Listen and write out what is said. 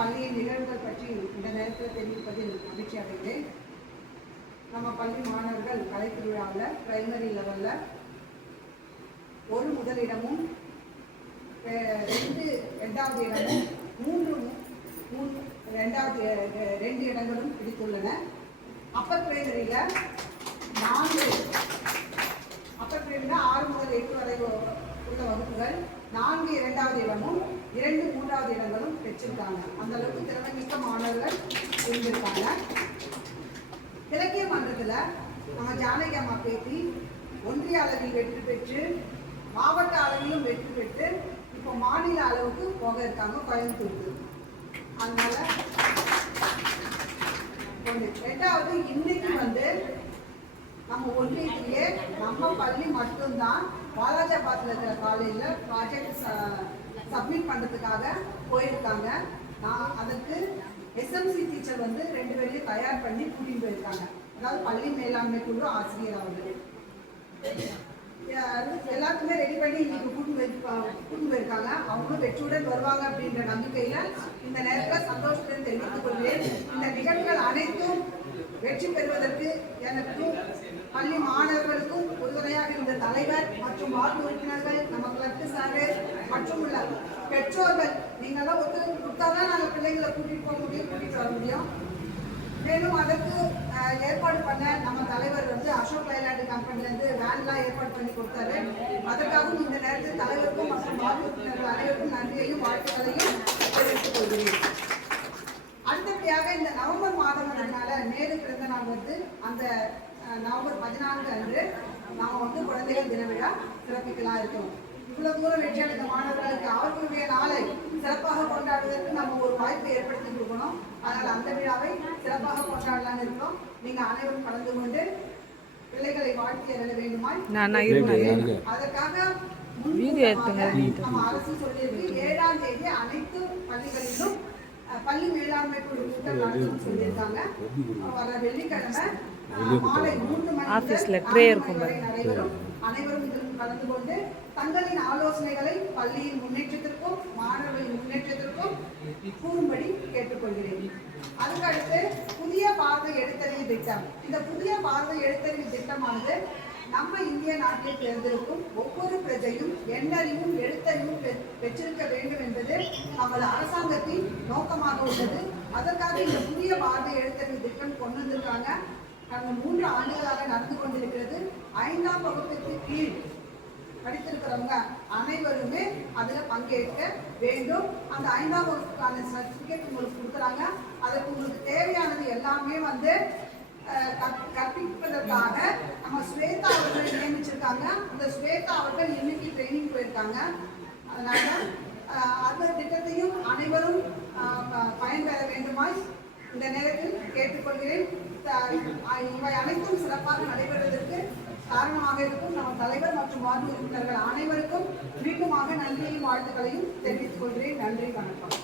பள்ளியின் நிகழ்வுகள் பற்றி இந்த நேரத்தில் தெரிவிப்பதில் மகிழ்ச்சி அடைகிறேன். நம்ம பள்ளி மாணவர்கள் கலை திருவிழாவில் பிரைமரி லெவலில் ஒரு முதலிடமும் ரெண்டு ரெண்டாவது இடமும் மூன்று மு- மூன்று ரெண்டாவது ரெண்டு இடங்களும் பிடித்துள்ளன. அப்பர் பிரைமரியில் நான்கு அப்பர் பிரைமரியில் ஆறு முதல் எட்டு வரை உ- வகுப்புகள் நான்கு இரண்டாவது இடமும் இரண்டு மூன்றாவது இடங்களும் பெற்றிருக்காங்க. அந்த அளவுக்கு திறமைமிக்க மாணவர்கள் இருந்திருக்காங்க. இலக்கிய மன்றத்தில் நம்ம ஜானகி அம்மா பேத்தி ஒன்றிய அளவில் வெற்றி பெற்று மாவட்ட அளவிலும் வெற்றி பெற்று இப்போ மாநில அளவுக்கு போக இருக்காங்க கோயம்புத்தூருக்கு. அதனால ஒன்று ரெண்டாவது இன்னைக்கு வந்து நம்ம ஒன்றியத்திலேயே நம்ம பள்ளி மட்டும்தான் வாலாஜாபாத்தில் இருக்கிற காலேஜில் ப்ராஜெக்ட் சப்மிட் பண்ணுறதுக்காக போயிருக்காங்க. நான் அதுக்கு எஸ்எம்சி டீச்சர் வந்து ரெண்டு பேரையும் தயார் பண்ணி கூட்டிட்டு போயிருக்காங்க. அதாவது பள்ளி மேலாண்மை குழு ஆசிரியர் அவர்கள். எல்லாத்துக்குமே ரெடி பண்ணி இன்னைக்கு கூட்டு கூட்டு போயிருக்காங்க. அவங்களும் வெற்றியுடன் வருவாங்க அப்படின்ற நம்பிக்கையில இந்த நேரத்தில் சந்தோஷத்துடன் தெரிவித்துக் கொள்கிறேன். இந்த நிகழ்வுகள் அனைத்தும் வெற்றி பெறுவதற்கு எனக்கும் பள்ளி மாணவர்களுக்கும் உறுதுணையாக இருந்த தலைவர் மற்றும் வார்டு உறுப்பினர்கள் நம்ம கிளப்பு சாரு மற்றும் உள்ள பெற்றோர்கள் நீங்களாம் ஒத்துழைப்பு கொடுத்தாதான் நாங்கள் பிள்ளைங்களை கூட்டிட்டு போக முடியும் கூட்டிட்டு வர முடியும். மேலும் அதற்கு ஏற்பாடு பண்ண நம்ம தலைவர் வந்து அசோக் லைலாண்டு கம்பெனிலேருந்து வேன்லாம் ஏற்பாடு பண்ணி கொடுத்தாரு. அதற்காகவும் இந்த நேரத்தில் தலைவருக்கும் மற்றும் வார்டு உறுப்பினர்கள் அனைவருக்கும் நன்றியையும் வாழ்த்துக்களையும் தெரிவித்துக் கொள்கிறேன் அடுத்தபடியாக இந்த நவம்பர் மாதம் அதனால நாள் வந்து அந்த நவம்பர் பதினான்கு அன்று நாம் வந்து குழந்தைகள் தின விழா சிறப்பிக்கலாம் இருக்கோம் இவ்வளவு தூரம் வெற்றி அடைந்த மாணவர்களுக்கு அவர்களுடைய நாளை சிறப்பாக கொண்டாடுவதற்கு நம்ம ஒரு வாய்ப்பை ஏற்படுத்தி கொடுக்கணும். அதனால் அந்த விழாவை சிறப்பாக கொண்டாடலாம்னு இருக்கோம். நீங்க அனைவரும் கலந்து கொண்டு பிள்ளைகளை வாழ்த்தி அருள வேண்டுமாய் அதற்காக அரசு சொல்லியிருக்கு ஏழாம் தேதி அனைத்து பள்ளிகளிலும் பள்ளி மேலாண்மை குழு கூட்டம் நடத்தும் சொல்லியிருக்காங்க. வர வெள்ளிக்கிழமை மாலை மூன்று மணி இருக்கும் அனைவரும் இதில் கலந்து கொண்டு தங்களின் ஆலோசனைகளை பள்ளியின் முன்னேற்றத்திற்கும் மாணவர்களின் முன்னேற்றத்திற்கும் கூறும்படி கேட்டுக்கொள்கிறேன். அதுக்கடுத்து புதிய பார்வை எழுத்தறிவு திட்டம். இந்த புதிய பார்வை எழுத்தறிவு திட்டமானது நம்ம இந்திய நாட்டில் பிறந்திருக்கும் ஒவ்வொரு பிரஜையும் எண்ணறிவும் எழுத்தறிவும் பெற்றிருக்க வேண்டும் என்பது நமது அரசாங்கத்தின் நோக்கமாக உள்ளது. அதற்காக இந்த புதிய பாரதிய எழுத்தறிவு திட்டம் கொண்டு வந்திருக்காங்க. கடந்த மூன்று ஆண்டுகளாக நடந்து கொண்டிருக்கிறது. ஐந்தாம் வகுப்பிற்கு கீழ் படித்திருக்கிறவங்க அனைவருமே அதில் பங்கேற்க வேண்டும். அந்த ஐந்தாம் வகுப்புக்கான சர்டிஃபிகேட் உங்களுக்கு கொடுக்குறாங்க. அதற்கு உங்களுக்கு தேவையானது எல்லாமே வந்து கற்- கற்பிப்பதற்காக நம்ம ஸ்வேதா அவர்கள் நியமிச்சிருக்காங்க. அந்த ஸ்வேதா அவர்கள் இன்னைக்கு ட்ரைனிங் போயிருக்காங்க. அதனால அந்த திட்டத்தையும் அனைவரும் பயன்பெற வேண்டுமாய் இந்த நேரத்தில் கேட்டுக்கொள்கிறேன். இவை அனைத்தும் சிறப்பாக நடைபெறுவதற்கு காரணமாக இருக்கும் நம்ம தலைவர் மற்றும் வார்டு உறுப்பினர்கள் அனைவருக்கும் மீண்டுமாக நன்றியையும் வாழ்த்துக்களையும் தெரிவித்துக் கொள்கிறேன். நன்றி வணக்கம்.